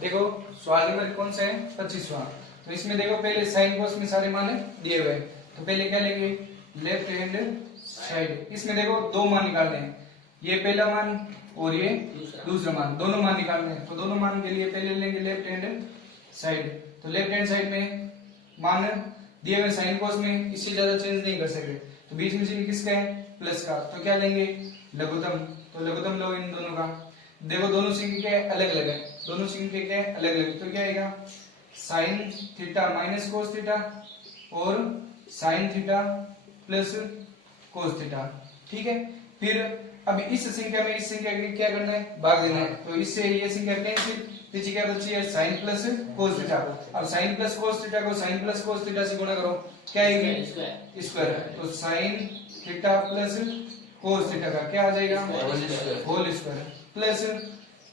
देखो सवाल नंबर कौन सा है 25वां। तो इसमें देखो पहले साइन कोस में सारे मान दिए हुए हैं, तो पहले क्या लेंगे लेफ्ट हैंड साइड। इसमें देखो दो मान निकालने हैं, ये पहला मान और ये दूसरा मान, दोनों मान निकालने हैं। तो दोनों मान के लिए पहले लेंगे लेफ्ट हैंड साइड। तो लेफ्ट हैंड साइड में मान दिए हुए साइन कोस में इससे ज्यादा चेंज नहीं कर सकते, तो बीच में चिन्ह किसका है प्लस का, तो क्या लेंगे लघुत्तम। तो लघुत्तम लो इन दोनों का। देखो दोनों चिन्ह क्या है अलग अलग है, दोनों चिन्ह के क्या है अलग अलग, तो क्या आएगा sine theta minus cos theta और sine theta plus cos theta. ठीक है, फिर अब इस संख्या में इस संख्या के क्या करना है भाग देना है। तो इससे ये संख्या कैंसिल, पीछे क्या बची है साइन प्लस कोस थीटा। अब साइन प्लस कोस थीटा को साइन प्लस कोस थीटा से गुणा करो, क्या आएगी स्क्वायर। तो sign theta plus cos theta का क्या आ जाएगा होल स्क्वायर प्लस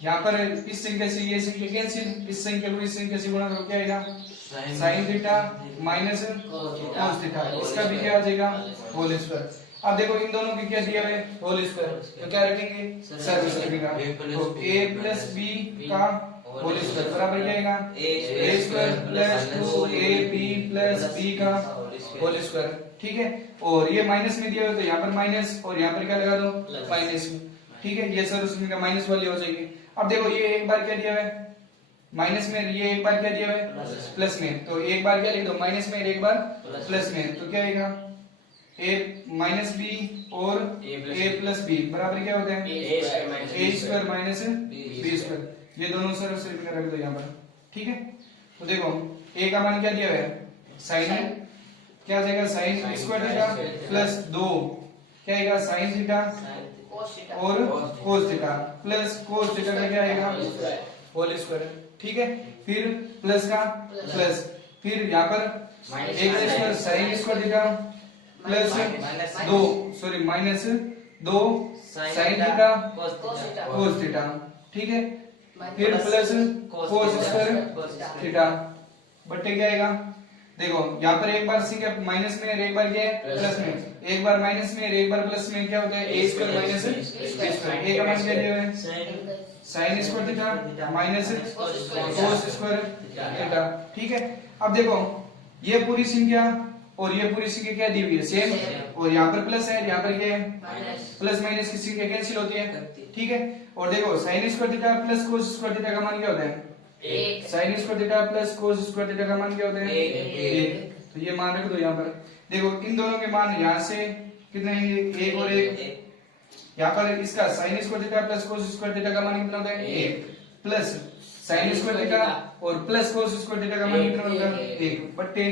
यहाँ पर इस संख्या से ये संख्या कैंसिल, इस संख्या को इस संख्या से गुणा करो, क्या आएगा sine theta minus cos theta, इसका भी क्या आ जाएगा होल स्क्वायर। अब देखो इन दोनों के क्या दिया है होल स्क्वायर, तो क्या रखेंगे सर्विस रखेगा। तो a प्लस b का होल स्क्वायर बराबर क्या आएगा a square plus 2ab plus b का होल स्क्वायर। ठीक है, और ये माइनस में दिया हुआ तो यहाँ पर माइनस और यहाँ पर क्या लगा दो माइनस में। ठीक है, ये सर्विस का माइनस वाली हो जाएगी। अब देखो ये एक बार क्या दिया हुआ है माइनस में, ये एक बार क्या दिया हुआ है प्लस में, तो एक बार क्या लिख दो माइनस में एक बार प्लस में, तो क्या आएगा a माइनस बी और a प्लस बी बराबर क्या होते हैं a square minus B square. ये दोनों सरल से रख दो यहाँ पर। ठीक है, तो देखो a का मान क्या दिया हुआ है साइन, क्या आ जाएगा साइन स्क्वायर थीटा प्लस 2 क्या आएगा साइन थीटा और cos theta plus cos theta का क्या आएगा होल स्क्वायर। ठीक है, फिर प्लस का प्लस, फिर यहाँ पर एक square sine square theta plus 2 sorry minus 2 sine theta cos theta. ठीक है, फिर प्लस कोस स्क्वायर थीटा बट्टे क्या आएगा। देखो यहाँ पर एक बार संख्या माइनस में एक बार क्या है प्लस में, एक बार माइनस में एक बार प्लस में क्या होता है a square minus b square. a का मान क्या दिया है sine square theta minus cos square theta. ठीक है, अब देखो ये पूरी संख्या और ये पूरी संख्या क्या दी हुई है सेम, और यहाँ पर प्लस है यहाँ पर क्या है प्लस माइनस की संख्या कैंसिल होती है। ठीक है, और देखो sine square theta plus cos square theta का मान क्या होता है sine square theta plus cos square theta का मान क्या होता है 1। तो ये मान रख दो यहाँ पर। देखो इन दोनों के मान यहाँ से कितने आएंगे 1 और 1, यहाँ पर इसका sine square theta plus cos square theta का मान कितना होता है 1 प्लस साइन स्क्वायर थीटा और प्लस कोस स्क्वायर थीटा का मान कितना होता है 1 बट्टे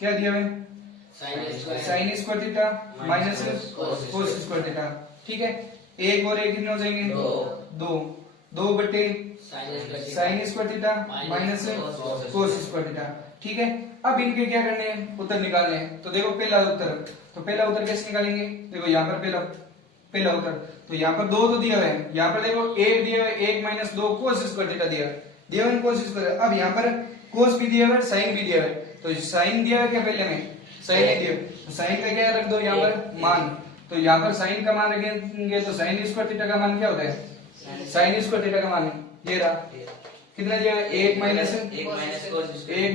क्या दिया है sine square theta minus cos square theta. ठीक है, 1 और 1 कितने हो जाएंगे 2 बट्टे sine square theta minus cos square theta. ठीक है, अब इनके क्या करने हैं उत्तर निकालने हैं। तो देखो पहला उत्तर, तो पहला उत्तर कैसे निकालेंगे, देखो यहाँ पर पहला उत्तर, तो यहाँ पर 2 तो दिया हुआ है, यहाँ पर देखो 1 दिया हुआ है 1 माइनस 2 कोस स्क्वायर थीटा दिया हुआ है कोस स्क्वायर। अब यहाँ पर कोस भी दिया हुआ है साइन भी दिया हुआ है, तो साइन दिया हुआ है क्या पहले में साइन नहीं दिया, तो साइन का क्या रख दो यहाँ पर मान। तो यहाँ पर साइन का मान रखेंगे तो साइन स्क्वायर थीटा का मान क्या होता है साइन स्क्वायर थीटा का मान ये रहा कितना दिया है 1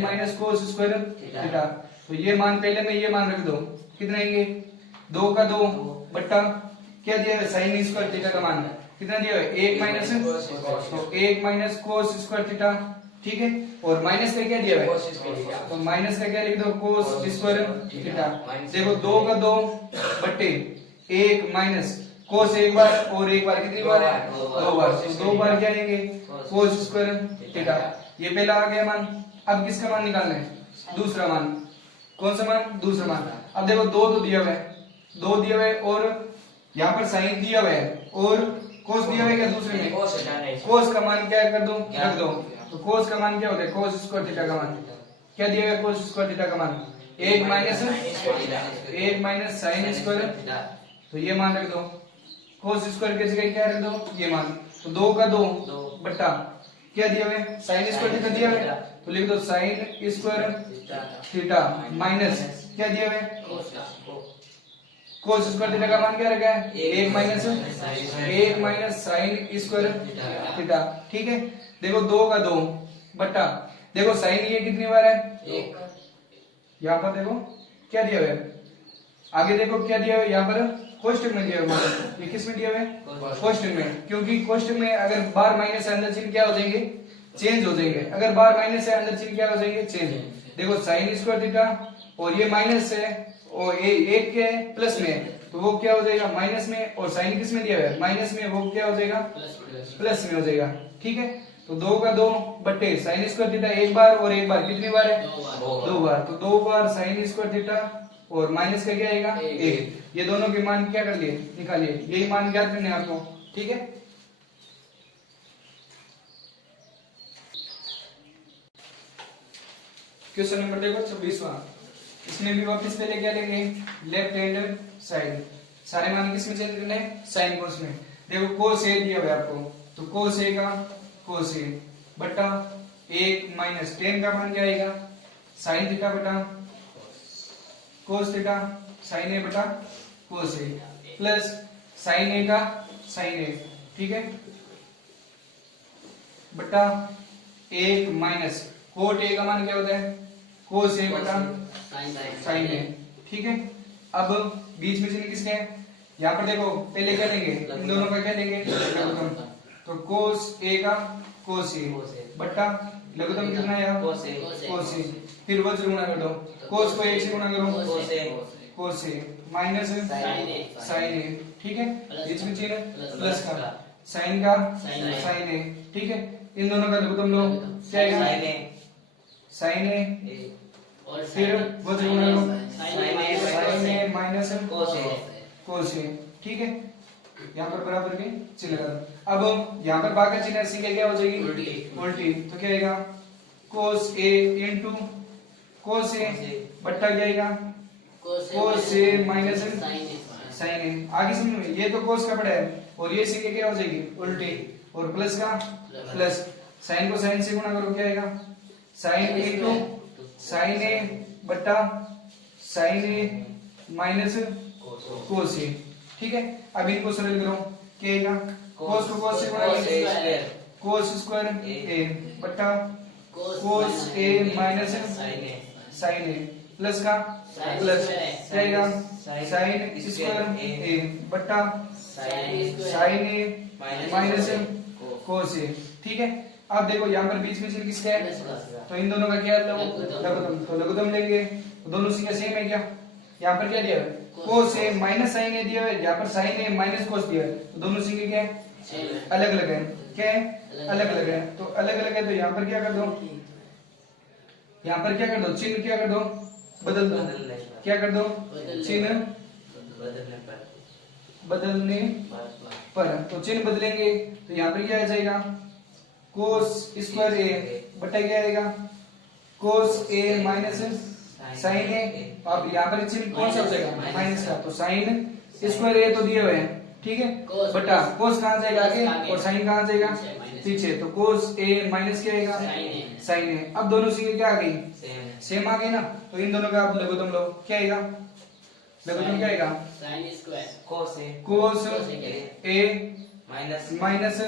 माइनस कोस स्क्वायर थीटा। तो ये मान पहले में ये मान रख दो कितना आएंगे 2 का 2 बट्टा क्या दिया है साइन स्क्वायर थीटा का मान कितना दिया है 1 माइनस कोस स्क्वायर थीटा। ठीक है, और माइनस का क्या दिया है तो माइनस का क्या लिख दो कोस स्क्वायर थीटा। देखो 2 का 2 बट्टे 1 माइनस कोस एक बार और एक बार कितनी बार है 2 बार, तो 2 बार क्या आएंगे कोस स्क्वायर थीटा। ये पहला आ गया मान। अब किसका मान निकालना है दूसरा मान, कौन सा मान दूसरा मान। अब देखो 2 तो दिया हुआ है 2 दिया हुआ है और यहाँ पर साइन दिया हुआ है और कोस दिया हुआ है क्या दूसरे में, कोस का मान क्या कर दो रख दो। तो कोस का मान क्या होता है कोस स्क्वायर थीटा का मान क्या दिया हुआ है कोस स्क्वायर थीटा का मान 1 माइनस साइन स्क्वायर, तो ये मान रख दो कोस स्क्वायर की जगह क्या रख दो ये मान। तो 2 का 2 बट्टा क्या दिया हुआ है साइन स्क्वायर थीटा दिया हुआ है, तो लिख दो साइन स्क्वायर थीटा माइनस क्या दिया हुआ है कोस स्क्वायर थीटा का मान क्या रखा है? 1 माइनस साइन स्क्वायर थीटा। ठीक है, देखो 2 का 2 बटा, देखो साइन ये कितनी बार है? 1। यहाँ पर देखो क्या दिया हुआ है, आगे देखो क्या दिया हुआ है, यहाँ पर कोष्टक में दिया हुआ है। ये किस में दिया हुआ है? कोष्टक में, क्योंकि कोष्टक में अगर बार माइनस है अंदर चिन्ह क्या हो जाएंगे? चेंज हो जाएंगे। अगर बार माइनस है अंदर चिन्ह क्या हो जाएंगे? चेंज। देखो साइन स्क्वायर थीटा और ये माइनस है और ये 1 के प्लस में है, तो वो क्या हो जाएगा? माइनस में। और साइन किस में दिया हुआ है? माइनस में, वो क्या हो जाएगा? प्लस में हो जाएगा। ठीक है, तो 2 का 2 बट्टे साइन स्क्वायर थीटा 1 बार और 1 बार कितनी बार है? 2 बार। तो 2 बार साइन स्क्वायर थीटा और माइनस का क्या आएगा? 1। ये दोनों के मान क्या कर लिए? निकालिए। यही मान ज्ञात करने हैं आपको। ठीक है, क्वेश्चन नंबर देखो 26वां। इसमें भी वापस पहले क्या लेंगे? Left hand side. सारे मान किस में चेंज करने हैं? साइन कोस में। देखो कोस ए दिया हुआ है आपको, तो कोस ए का कोस ए बटा 1 माइनस टेन का मान क्या आएगा? साइन थीटा बटा कोस थीटा, साइन ए बटा कोस ए प्लस साइन ए का साइन ए। ठीक है, बटा 1 माइनस कोट ए का मान क्या होता है? कोस ए बटा साइन ए। ठीक है, अब बीच में चिन्ह किसके है? यहाँ पर देखो पहले क्या लेंगे? इन दोनों का क्या लेंगे? लघुत्तम। तो कोस ए का कोस ए बटा लघुत्तम कितना है? कोस ए। फिर वो से गुणा कर दो, कोस को 1 से गुणा करो, कोस ए माइनस साइन ए। ठीक है, बीच में चिन्ह प्लस का, साइन का साइन ए। ठीक है, इन दोनों का लघुत्तम लो, क्या आएगा? साइन ए और फिर वो से गुणा करो, साइन ए माइनस कोस ए। ठीक है, यहाँ पर बराबर के चिन्ह लगा दो। अब यहाँ पर भाग का चिन्ह सीखे क्या हो जाएगी? उल्टी। तो क्या आएगा? कोस ए इंटू कोस ए बट्टा क्या आएगा? कोस ए माइनस साइन ए। आगे समझ में, ये तो कोस का पड़ा है और ये सीखे क्या हो जाएगी? उल्टी। और प्लस का प्लस, साइन को साइन से गुणा करो, क्या आएगा? साइन इंटू साइन ए बट्टा साइन ए माइनस कोस ए। ठीक है, अब इनको सरल करो, क्या आएगा? कोस को कोस से गुणा करेंगे, कोस स्क्वायर ए बट्टा कोस ए माइनस साइन ए प्लस का प्लस, क्या आएगा? साइन स्क्वायर ए बट्टा साइन ए माइनस कोस ए। ठीक है, अब देखो यहाँ पर बीच में चिन्ह किसका है? तो इन दोनों का क्या है? लघुत्तम। तो लघुत्तम लेंगे, तो दोनों सीखा सेम है क्या? यहाँ पर क्या दिया है? कोस ए माइनस साइन ए दिया है, यहाँ पर साइन ए माइनस कोस दिया है, तो दोनों सीखे क्या है? अलग अलग है। क्या है? अलग अलग है। तो अलग अलग है, तो यहाँ पर क्या कर दो? यहाँ पर क्या कर दो? चिन्ह क्या कर दो? बदल दो। क्या कर दो? चिन्ह बदलने पर। तो चिन्ह बदलेंगे तो यहाँ पर क्या आ जाएगा? कोस स्क्वायर ए बटा क्या आएगा? कोस ए माइनस साइन ए। अब यहाँ पर चिन्ह कौन सा हो जाएगा? माइनस का। तो साइन स्क्वायर ए तो दिए हुए हैं, ठीक है, बटा कोस कहाँ जाएगा? आगे, और साइन कहाँ जाएगा? पीछे। तो कोस ए माइनस क्या आएगा? साइन ए। अब दोनों सीधे क्या आ गई? सेम आ गई ना। तो इन दोनों का आप लघुत्तम लो, क्या आएगा? लघुत्तम क्या आएगा? साइन स्क्वायर कोस ए माइनस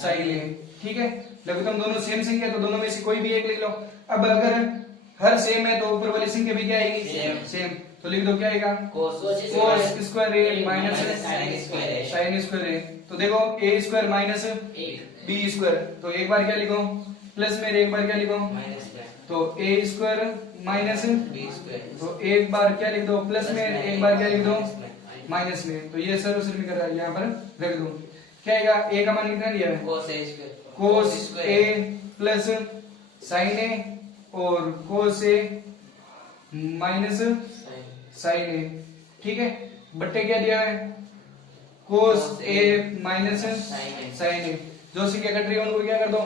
साइन ए। ठीक है, लघुत्तम दोनों सेम संख्या, तो दोनों में से कोई भी एक लिख लो। अब अगर हर सेम है तो ऊपर वाली संख्या भी क्या आएगी? सेम। तो लिख दो, क्या आएगा? कोस स्क्वायर ए माइनस साइन स्क्वायर ए। तो देखो ए स्क्वायर माइनस बी स्क्वायर, तो एक बार क्या लिखो? प्लस में, एक बार क्या लिखो? तो ए स्क्वायर माइनस बी स्क्वायर। तो एक बार क्या लिख दो? प्लस में, एक बार क्या लिख दो? माइनस में। तो ये सर्वश्रेणी कर रहा है, यहाँ पर रख दो। क्या आएगा? ए का मान कितना दिया है? कोस ए प्लस साइन ए और कोस ए माइनस साइन ए। ठीक है, बट्टे क्या दिया है? कोस ए माइनस साइन ए। जो संख्या कट रही है उनको क्या कर दो?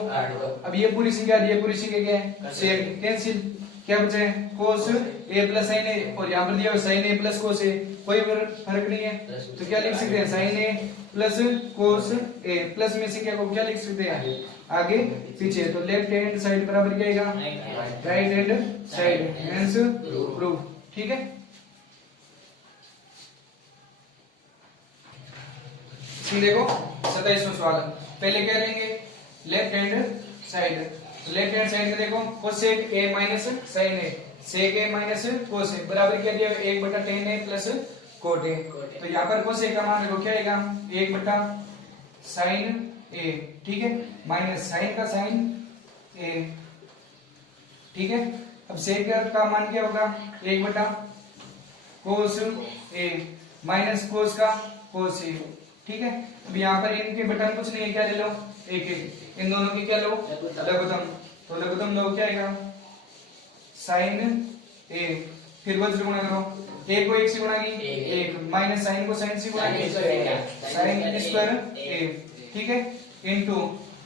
अब ये पूरी संख्या दी है, पूरी संख्या क्या है? सेम। कैंसिल, क्या बचा है? कोस ए प्लस साइन ए, और यहाँ पर दिया हुआ साइन ए प्लस कोस ए, कोई फर्क नहीं है। तो क्या लिख सकते हैं? साइन ए प्लस कोस ए। प्लस में संख्या को क्या लिख सकते हैं? आगे पीछे। तो लेफ्ट हैंड साइड बराबर क्या आएगा? Right hand side. Hence proof. ठीक है। इसमें देखो 27वां सवाल। पहले क्या लेंगे लेफ्ट हैंड साइड। तो लेफ्ट हैंड साइड में देखो cosec a minus sine a, sec a minus cos a बराबर क्या दिया 1/tan a plus coat a। तो यहाँ पर कोसेक का मान देखो क्या आएगा 1/sin a, ठीक है, माइनस साइन का साइन a, ठीक है। अब सेक का मान क्या होगा 1/cos a माइनस कोस का कोस a, ठीक है। अब यहाँ पर इनके बटन कुछ नहीं है, क्या ले लो एक एक, इन दोनों की क्या लो लघुत्तम। तो लघुत्तम लो क्या आएगा साइन a, फिर वज्र गुणा करो, एक को एक से गुणा की एक, माइनस साइन को साइन से गुणा की साइन स्क्वायर a, ठीक है, इनटू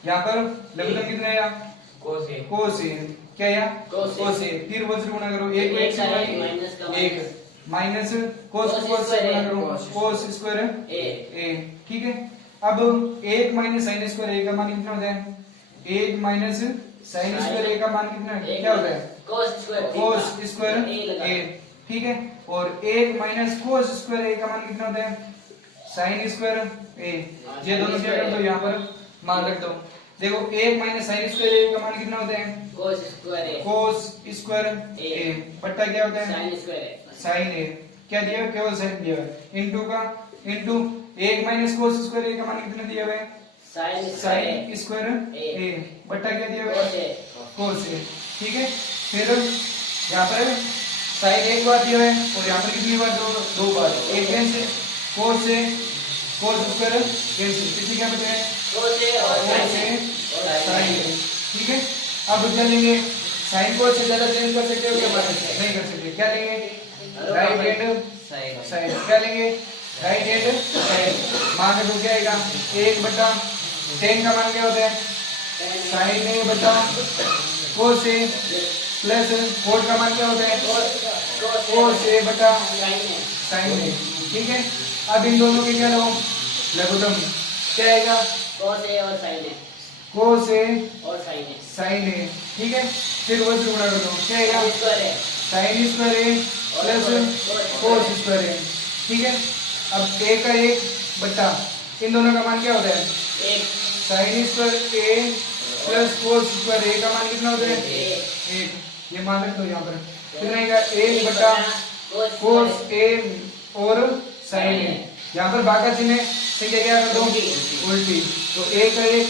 यहाँ पर लघुत्तम कितना आया कोस a, क्या आया कोस a, फिर वज्र गुणा करो, एक को एक से गुणा की एक, माइनस कोस से गुणा करो कोस स्क्वायर a, ठीक है। अब एक माइनस साइन स्क्वायर a का मान कितना होता है, एक माइनस साइन स्क्वायर a का मान कितना है, क्या होता है कोस स्क्वायर a, ठीक है। और एक माइनस कोस स्क्वायर a का मान कितना होता है साइन स्क्वायर a, ये दोनों क्या कर दो यहाँ पर मान रख दो। देखो एक माइनस साइन स्क्वायर a का मान कितना होता है कोस स्क्वायर a बट्टा क्या होता है साइन a, क्या दिया है केवल साइन दिया है, इनटू का इनटू एक माइनस कोस स्क्वायर a का मान कितना दिया हुआ है साइन स्क्वायर a बट्टा क्या दिया हुआ है कोस a, ठीक है। फिर यहाँ पर साइन एक बार दिया है और यहाँ पर कितनी बार दो बार, एक कैंसिल कोस से कोस स्क्वायर कैंसिल, कितनी क्या बचे हैं कोस से साइन, ठीक है। अब क्या लेंगे साइन को से ज्यादा चेंज कर सकते हो क्या नहीं कर सकते, क्या लेंगे राइट हैंड साइड, क्या लेंगे राइट हैंड साइड, मान रखो क्या आएगा 1/tan का मान क्या होता है साइन a बटा कोस a प्लस कोट का मान क्या होता है कोस a बटा साइन a, ठीक है। अब इन दोनों के क्या लो लघुत्तम, क्या आएगा कोस a और साइन a, ठीक है। फिर वज्र गुणा कर दो, क्या आएगा sine square a plus cos square a, ठीक है। अब a का एक बट्टा इन दोनों का मान क्या होता है sine square a plus cos square a का मान कितना होता है एक, ये मान रख दो यहाँ पर कितना आएगा 1/cos a और साइन a, यहाँ पर भागा चिन्ह है ठीक क्या कर दो उल्टी, तो a का एक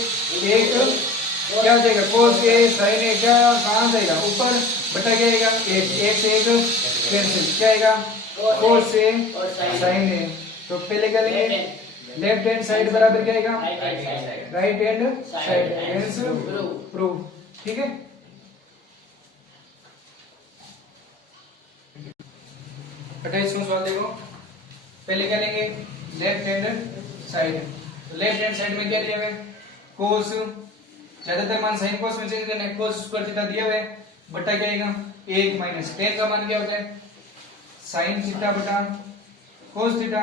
क्या हो जाएगा cos a sin a, क्या कहाँ जाएगा ऊपर बटा क्या आएगा एक से एक कैंसिल, क्या आएगा cos a sin a। तो पहले क्या लेंगे लेफ्ट हैंड साइड बराबर क्या आएगा right hand side, hence prove, ठीक है। 28वां सवाल देखो, पहले क्या लेंगे लेफ्ट हैंड साइड। तो लेफ्ट हैंड साइड में क्या दिया हुआ है कोस, ज्यादातर मान साइन कोस में चेंज करना है, कोस स्क्वायर थीटा दिया हुआ है बटा क्या आएगा 1 माइनस tan का मान क्या होता है साइन थीटा बटा कोस थीटा,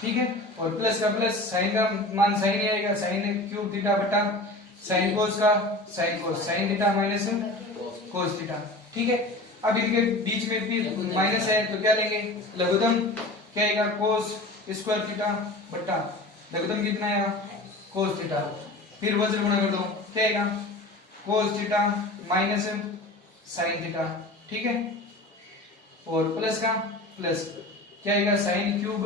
ठीक है। और प्लस का प्लस साइन का मान साइन ही आएगा साइन क्यूब थीटा बटा साइन कोस का sine cos, sign theta minus cos theta, ठीक है। अब इनके बीच में भी माइनस है तो क्या लेंगे लघुत्तम, क्या आएगा कोस स्क्वायर थीटा बटा लघुत्तम कितना आएगा कोस थीटा, फिर वज्र गुणा कर दो, क्या आएगा cos theta minus sine theta, ठीक है। और प्लस का प्लस क्या आएगा साइन क्यूब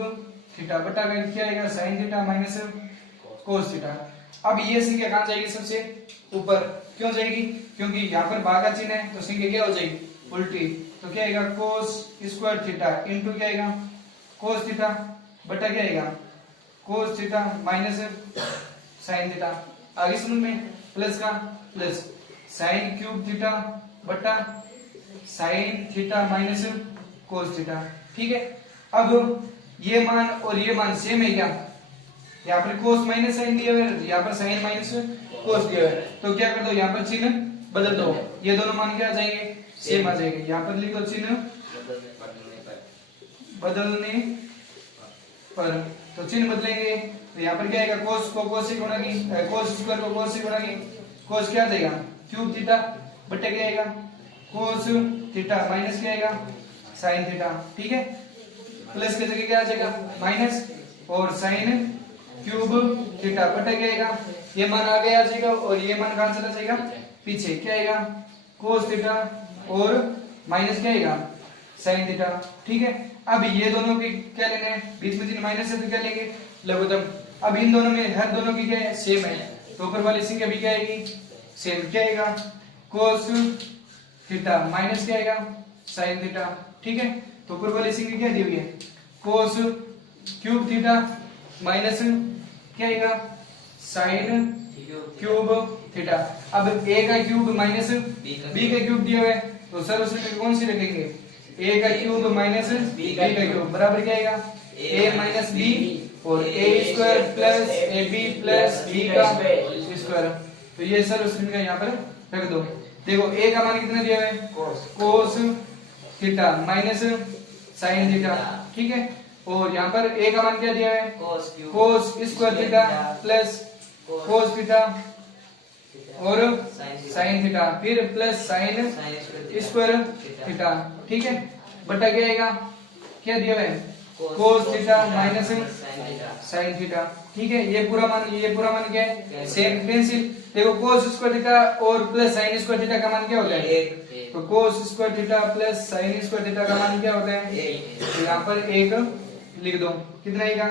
थीटा बटा क्या आएगा sine theta minus cos theta. अब ये संख्या कहां जाएगी सबसे ऊपर, क्यों जाएगी क्योंकि यहाँ पर भागा चिन्ह है तो संख्या क्या हो जाएगी उल्टी, तो क्या आएगा कोस स्क्वायर थीटा इनटू क्या आएगा कोस थीटा बटा क्या आएगा cos theta minus sine theta, आगे समझ में प्लस का प्लस साइन क्यूब थीटा बटा sign theta minus cos theta, ठीक है। अब ये मान और ये मान सेम है क्या, यहाँ पर कोस माइनस साइन दिया हुआ है, यहाँ पर साइन माइनस कोस दिया हुआ है, तो क्या कर दो यहाँ पर चिन्ह बदल दो, ये दोनों मान क्या आ जाएंगे सेम आ जाएंगे। यहाँ पर लिखो चिन्ह बदलने पर, तो चिन्ह बदलेंगे तो यहाँ पर क्या आएगा कोस को कोस से गुणा की कोस स्क्वायर को कोस से गुणा की कोस क्या देगा क्यूब थीटा बटे क्या आएगा कोस थीटा माइनस क्या आएगा साइन थीटा, ठीक है। प्लस के जगह क्या आ जाएगा माइनस और साइन क्यूब थीटा बटा क्या आएगा, ये मान आगे आ जाएगा और ये मान कहां चला जाएगा पीछे, क्या आएगा कोस थीटा और माइनस क्या आएगा साइन थीटा। ठीक है, अब ये दोनों की क्या लेना है, बीच में जिन माइनस है तो क्या लेंगे लघुत्तम। अब इन दोनों में हर दोनों की क्या है सेम है, तो ऊपर वाली संख्या भी क्या आएगी सेम, क्या आएगा कोस थीटा माइनस क्या आएगा साइन थीटा। ठीक है, तो ऊपर वाली संख्या क्या दी हुई है कोस क्यूब थीटा माइनस क्या आएगा साइन क्यूब थीटा। अब a का क्यूब माइनस b का क्यूब दिया हुआ है, तो सर उसमें कौन सी रखेंगे, a का क्यूब माइनस b का क्यूब बराबर क्या आएगा a माइनस b और a square plus ab plus b का स्क्वायर। तो ये सर उसमें का यहाँ पर रख दो। देखो a का मान कितना दिया हुआ है cos theta minus sine theta. ठीक है, और यहाँ पर a का मान क्या दिया है cos square theta plus cos theta और साइन थीटा, फिर प्लस साइन स्क्वायर थीटा। ठीक है, बटा क्या आएगा, क्या दिया है cos theta minus sine theta. ठीक है, ये पूरा मान क्या है सेम पेंसिल। देखो कोस स्क्वायर थीटा और प्लस साइन स्क्वायर थीटा का मान क्या होता है एक, तो cos square theta plus sine square theta का मान क्या होता है एक, तो यहाँ पर एक लिख दो, कितना आएगा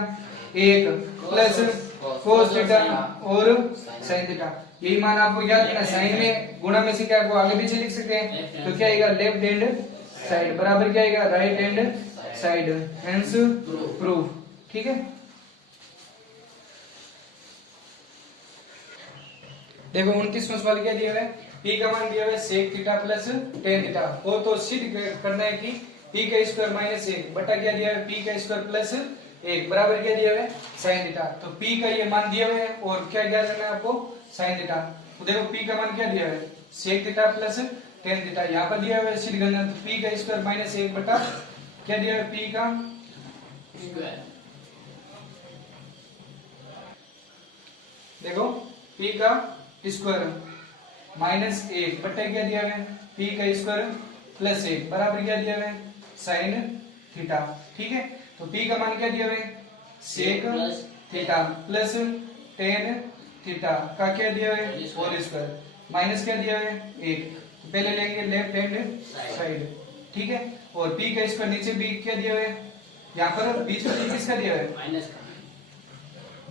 एक प्लस कोस थीटा और साइन थीटा। यही मान आपको याद रखना, साइन में गुणा में से क्या को आगे पीछे लिख सकते हैं, तो क्या आएगा लेफ्ट हैंड साइड बराबर क्या आएगा right hand side, hence proof. ठीक है, देखो 29वां सवाल क्या दिया हुआ है, p का मान दिया हुआ है sec theta plus tan theta, वो तो सिद्ध करना है कि p का स्क्वायर माइनस 1 बटा क्या दिया है p का स्क्वायर प्लस 1 बराबर क्या दिया हुआ है sin थीटा। तो p का ये मान दिया हुआ है और क्या ज्ञात करना है आपको sin थीटा। तो देखो p का मान क्या दिया हुआ है sec theta plus tan theta, यहाँ पर दिया हुआ है सिद्ध करना, तो p का स्क्वायर माइनस 1 बटा क्या दिया है p का स्क्वायर। देखो p का स्क्वायर माइनस 1 बटा क्या दिया है p का स्क्वायर प्लस 1 बराबर क्या दिया है साइन थीटा। ठीक है, तो p का मान क्या दिया है sec theta plus tan theta का क्या दिया है होल स्क्वायर माइनस क्या दिया है 1, तो पहले लेंगे लेफ्ट हैंड साइड। ठीक है, और p का स्क्वायर नीचे b क्या दिया है, यहाँ पर बीच में किसका दिया है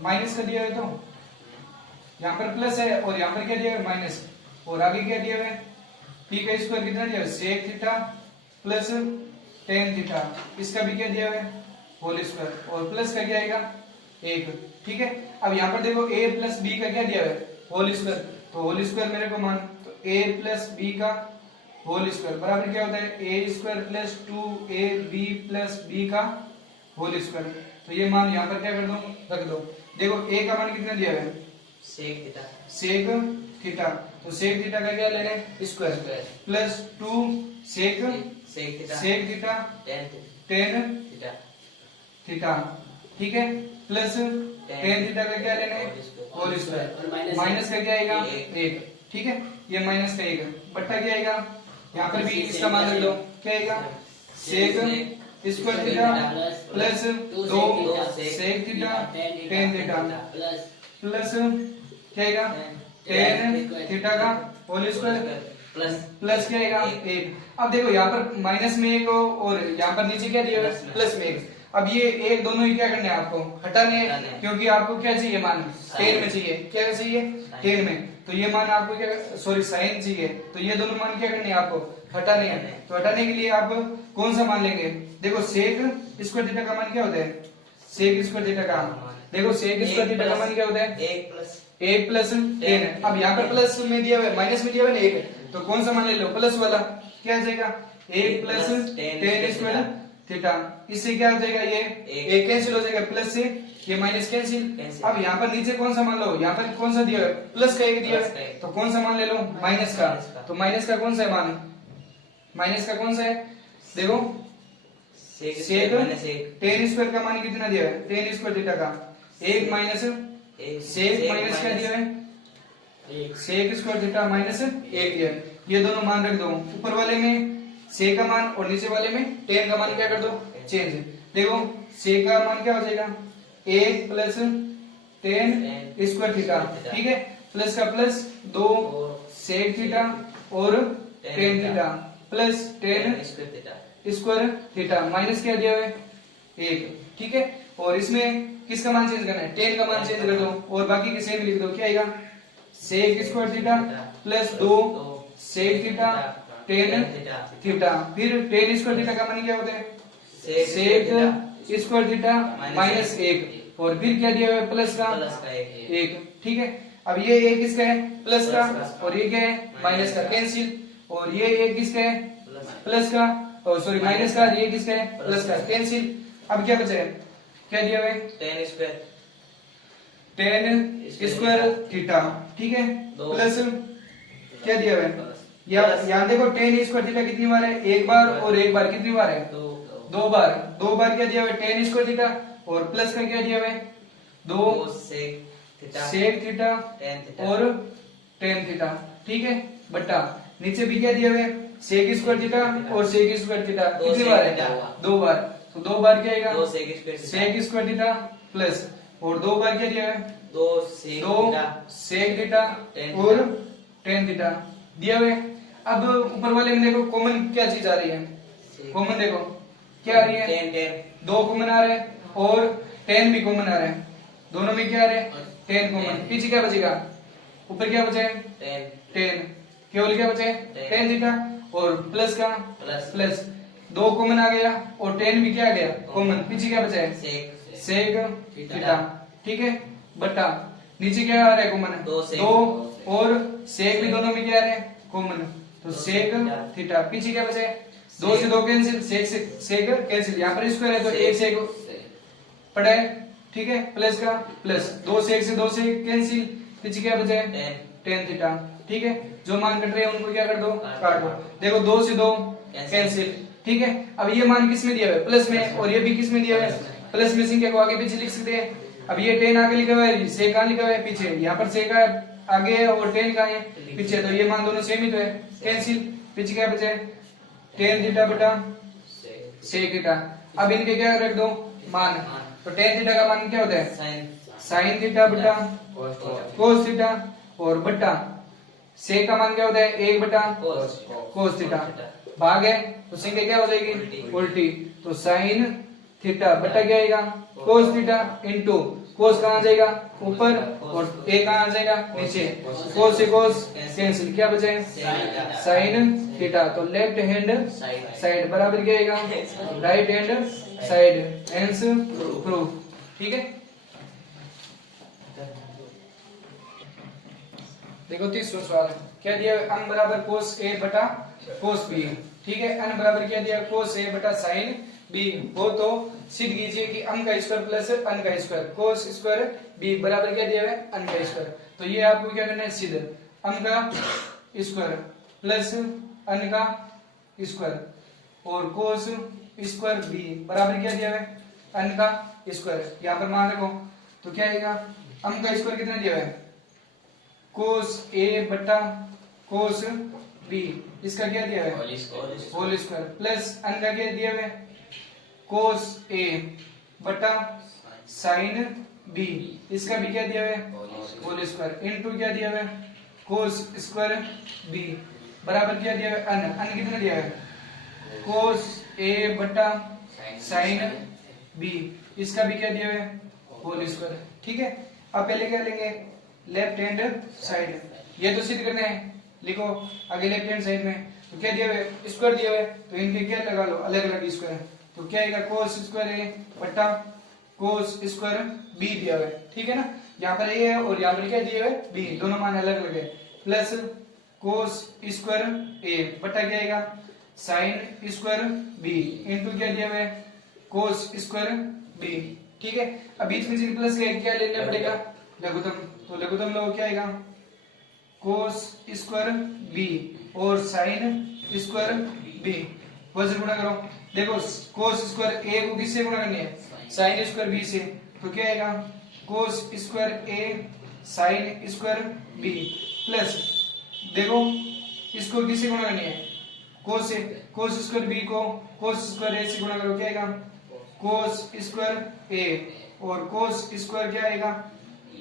माइनस का दिया है, तो यहाँ पर प्लस है और यहाँ पर क्या दिया है माइनस, और आगे क्या दिया है p का स्क्वायर कितना दिया है sec theta plus tan theta, इसका भी क्या दिया है होल स्क्वायर और प्लस का क्या आएगा 1। ठीक है, अब यहाँ पर देखो a प्लस b का क्या दिया है होल स्क्वायर, तो होल स्क्वायर मेरे को मान, तो a प्लस b का होल स्क्वायर बराबर क्या होता है a square plus 2ab plus b का होल स्क्वायर। तो ये मान यहाँ पर क्या कर दो रख दो। देखो a का मान कितना दिया है सेक थीटा, तो सेक थीटा का क्या लेना है square plus 2 sec theta tan theta. ठीक है, प्लस टेन थीटा का क्या लेना है होल स्क्वायर, माइनस का क्या आएगा 1। ठीक है, ये माइनस का 1 बट्टा क्या आएगा, यहाँ पर भी इसका मान रख दो, क्या आएगा sec square theta plus 2 sec theta tan theta plus क्या आएगा टेन थीटा का होल स्क्वायर प्लस क्या आएगा 1। अब देखो यहाँ पर माइनस में 1 और यहाँ पर नीचे क्या दिया है प्लस में 1। अब ये एक दोनों ही क्या करने हैं आपको हटाने हैं, क्योंकि आपको क्या चाहिए मान टेन में चाहिए, क्या चाहिए टेन में, तो ये मान आपको क्या सॉरी साइन चाहिए, तो ये दोनों मान क्या करने हैं आपको हटाने हैं। तो हटाने के लिए आप कौन सा मान लेंगे, देखो सेक स्क्वायर थीटा का मान क्या होता है सेक स्क्वायर थीटा का, देखो सेक स्क्वायर थीटा का मान क्या होता है 1 प्लस टेन। अब यहाँ पर प्लस में दिया हुआ है माइनस में दिया हुआ है 1, तो कौन सा मान ले लो प्लस वाला, क्या आ जाएगा 1 प्लस टेन स्क्वायर थीटा। इससे क्या हो जाएगा ये एक कैंसिल हो जाएगा, प्लस से ये माइनस कैंसिल। अब यहाँ पर नीचे कौन सा मान लो, यहाँ पर कौन सा दिया है प्लस का 1 दिया है, तो कौन सा मान ले लो माइनस का, तो माइनस का कौन सा है मान, माइनस का कौन सा है देखो सेक टेन स्क्वायर का मान कितना दिया है टेन स्क्वायर थीटा का 1 माइनस सेक माइनस क्या दिया है सेक स्क्वायर थीटा माइनस 1 दिया है। ये दोनों मान रख दो, ऊपर वाले में सेक का मान और नीचे वाले में टेन का मान क्या कर दो चेंज। देखो सेक का मान क्या हो जाएगा 1 प्लस टेन स्क्वायर थीटा, ठीक है, प्लस का प्लस 2 सेक थीटा और ten theta plus ten square theta minus क्या दिया हुआ है 1, ठीक है। और इसमें किसका मान चेंज करना है, टेन का मान चेंज कर दो और बाकी के सेम लिख दो, क्या आएगा sec square theta plus 2 sec theta tan theta, फिर टेन स्क्वायर थीटा का मान क्या होता है सेक स्क्वायर थीटा माइनस 1 और फिर क्या दिया हुआ है प्लस का 1, ठीक है। अब ये एक किसका है प्लस का और ये क्या है माइनस का, कैंसिल, और ये एक किसका है प्लस का और सॉरी माइनस का, ये किसका है प्लस का, कैंसिल। अब क्या बचा है, क्या दिया हुआ है टेन स्क्वायर थीटा, ठीक है, प्लस क्या दिया हुआ है यहाँ देखो टेन स्क्वायर थीटा कितनी बार है, एक बार, और एक बार कितनी बार है दो बार, दो बार क्या दिया हुआ है टेन स्क्वायर थीटा और प्लस का क्या दिया हुआ है 2 सेक थीटा और टेन थीटा, ठीक है, बट्टा नीचे भी क्या दिया हुआ है सेक स्क्वायर थीटा और सेक स्क्वायर थीटा कितनी बार है 2 बार, तो 2 बार क्या आएगा सेक स्क्वायर थीटा प्लस और 2 बार क्या दिया है 2 सेक थीटा और टेन थीटा दिया हुआ है। अब ऊपर वाले में देखो कॉमन क्या चीज आ रही है, कॉमन देखो क्या आ रही है 2 कॉमन आ रहे हैं और 10 भी कॉमन आ रहे हैं, दोनों में क्या आ रहे हैं 10 कॉमन, पीछे क्या बचेगा ऊपर क्या बचे 10, केवल क्या बचे 10 थीटा और प्लस का प्लस 2 कॉमन आ गया और 10 भी क्या आ गया कॉमन, पीछे क्या बचा है सेक थीटा, ठीक है, बट्टा नीचे क्या आ रहा है कॉमन 2 और सेक भी दोनों में क्या आ रहे हैं कॉमन, तो सेक थीटा, पीछे क्या बचा है 2 से 2 कैंसिल, सेक कैंसिल, यहाँ पर स्क्वायर है तो एक सेक पड़ा है, ठीक है, प्लस का प्लस 2 सेक से 2 सेक कैंसिल, पीछे क्या बचा है 10 थीटा, ठीक है, जो मान कट रहे हैं उनको क्या कर दो काट दो, देखो 2 से 2 कैंसिल, ठीक है। अब ये मान किस में दिया हुआ है प्लस में और ये भी किस में दिया हुआ है प्लस में, संख्या को आगे पीछे लिख सकते हैं। अब ये 10 आगे लिखा हुआ है, सेक कहाँ लिखा हुआ है पीछे, यहाँ पर सेक आगे है और 10 कहाँ है पीछे, तो ये मान दोनों सेम ही तो है, कैंसिल, पीछे क्या बचा है 10 थीटा बटा सेक थीटा। अब इनके क्या रख दो मान, तो 10 थीटा का मान क्या होता है साइन थीटा बटा कोस थीटा और बट्टा सेक का मान क्या होता है 1 बटा कोस थीटा, भाग है तो संख्या क्या हो जाएगी उल्टी, तो साइन थीटा बटा क्या आएगा कोस थीटा इंटू कोस कहाँ आ जाएगा ऊपर और ए कहाँ आ जाएगा नीचे, कोस से कोस कैंसिल, क्या बचा है साइन थीटा, तो लेफ्ट हैंड साइड बराबर क्या आएगा right hand side, hence proof, ठीक है। देखो 30वां सवाल क्या दिया, अन बराबर कोस ए बटा कोस बी, ठीक है, अन बराबर क्या दिया कोस ए बटा साइन बी हो तो सिद्ध कीजिए कि अन का स्क्वायर प्लस अन का स्क्वायर कोस स्क्वायर बी बराबर क्या दिया है अन का स्क्वायर, तो ये आपको क्या करना है सिद्ध, अन का स्क्वायर प्लस अन का स्क्वायर और कोस स्क्वायर बी बराबर क्या दिया है अन का स्क्वायर, यहाँ पर मान रखो तो क्या आएगा अन का स्क्वायर कितना दिया है कोस ए बटा कोस बी, इसका क्या दिया है होल स्क्वायर प्लस अन का क्या दिया है कोस ए बटा साइन बी, इसका भी क्या दिया है होल स्क्वायर इनटू क्या दिया है कोस स्क्वायर बी बराबर क्या दिया है अन, अन कितना दिया है कोस ए बटा साइन बी, इसका भी क्या दिया है होल स्क्वायर, ठीक है। अब पहले क्या लेंगे लेफ्ट हैंड साइड, ये तो सिद्ध करना है, लिखो आगे लेफ्ट हैंड साइड में तो क्या दिया हुआ है स्क्वायर दिया हुआ है, तो इनके क्या लगा लो अलग अलग स्क्वायर, तो क्या आएगा कोस स्क्वायर ए बटा कोस स्क्वायर बी दिया हुआ है, ठीक है ना, यहाँ पर ए है और यहाँ पर क्या दिया हुआ है बी, दोनों मान अलग अलग है, प्लस कोस स्क्वायर ए बटा क्या आएगा साइन स्क्वायर बी इनटू क्या दिया हुआ है कोस स्क्वायर बी, ठीक है। अब बीच में प्लस क्या लेना पड़ेगा लघुत्तम, तो लघुत्तम लो क्या आएगा कोस स्क्वायर बी और साइन स्क्वायर बी, वजन गुणा करो, देखो कोस स्क्वायर ए को किससे गुणा करनी है साइन स्क्वायर बी से, तो क्या आएगा कोस square A sine square B plus देखो इसको किससे गुणा करनी है कोस से, कोस स्क्वायर बी को कोस स्क्वायर ए से गुणा करो, क्या आएगा कोस स्क्वायर ए और कोस स्क्वायर क्या आएगा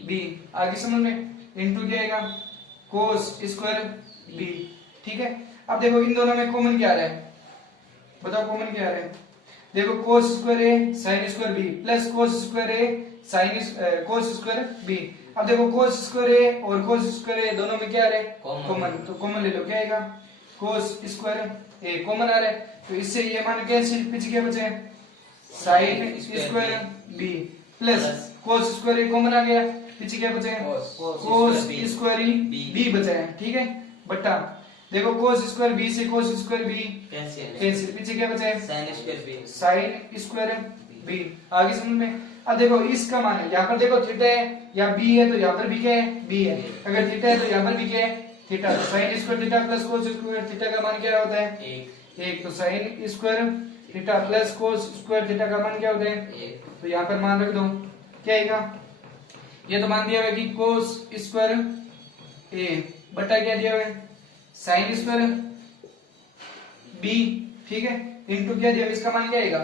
बी। आगे समझ में, इनटू क्या आएगा कोस स्क्वायर बी। ठीक है, अब देखो इन दोनों में कॉमन क्या आ रहा है, बताओ कॉमन क्या आ रहा है। देखो cos square A sine square B plus cos square A sine cos square B. अब देखो कोस स्क्वायर ए और कोस स्क्वायर ए दोनों में क्या आ रहा है कॉमन, तो कॉमन ले लो, क्या आएगा कोस स्क्वायर ए कॉमन आ रहा है, तो इससे ये मान कैंसिल, पीछे क्या बचे sine square B plus cos square A common आ गया, पीछे क्या बचे कोस स्क्वायर बी बचा है। ठीक है, बट्टा देखो कोस स्क्वायर बी से कोस स्क्वायर बी कैंसिल, पीछे क्या बचा है साइन स्क्वायर बी। आगे समझ में, अब देखो इसका मान है, यहाँ पर देखो थीटा है या बी है, तो यहाँ पर भी क्या है बी है, अगर थीटा है तो यहाँ पर भी क्या है थीटा, तो sine square theta plus cos square theta का मान क्या होता है एक, तो sine square theta plus cos square theta का मान क्या होता है, तो यहाँ पर मान रख दो, क्या आएगा, ये तो मान दिया हुआ है कि कोस स्क्वायर ए बटा क्या दिया हुआ है साइन स्क्वायर बी। ठीक है, इनटू क्या दिया, इसका मान क्या आएगा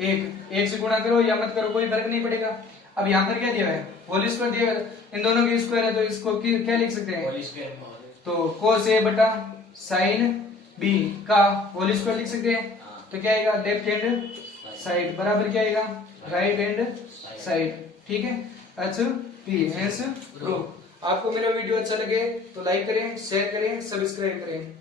एक से गुणा करो या मत करो कोई फर्क नहीं पड़ेगा। अब यहाँ पर क्या दिया है होल स्क्वायर दिया है, इन दोनों की स्क्वायर है तो इसको क्या लिख सकते हैं, तो कोस ए बटा साइन बी का होल स्क्वायर लिख सकते हैं, तो क्या आएगा लेफ्ट हैंड साइड बराबर क्या आएगा राइट हैंड साइड। ठीक है, अच्छा पी हेंस प्रूफ। आपको मेरा वीडियो अच्छा लगे तो लाइक करें, शेयर करें, सब्सक्राइब करें।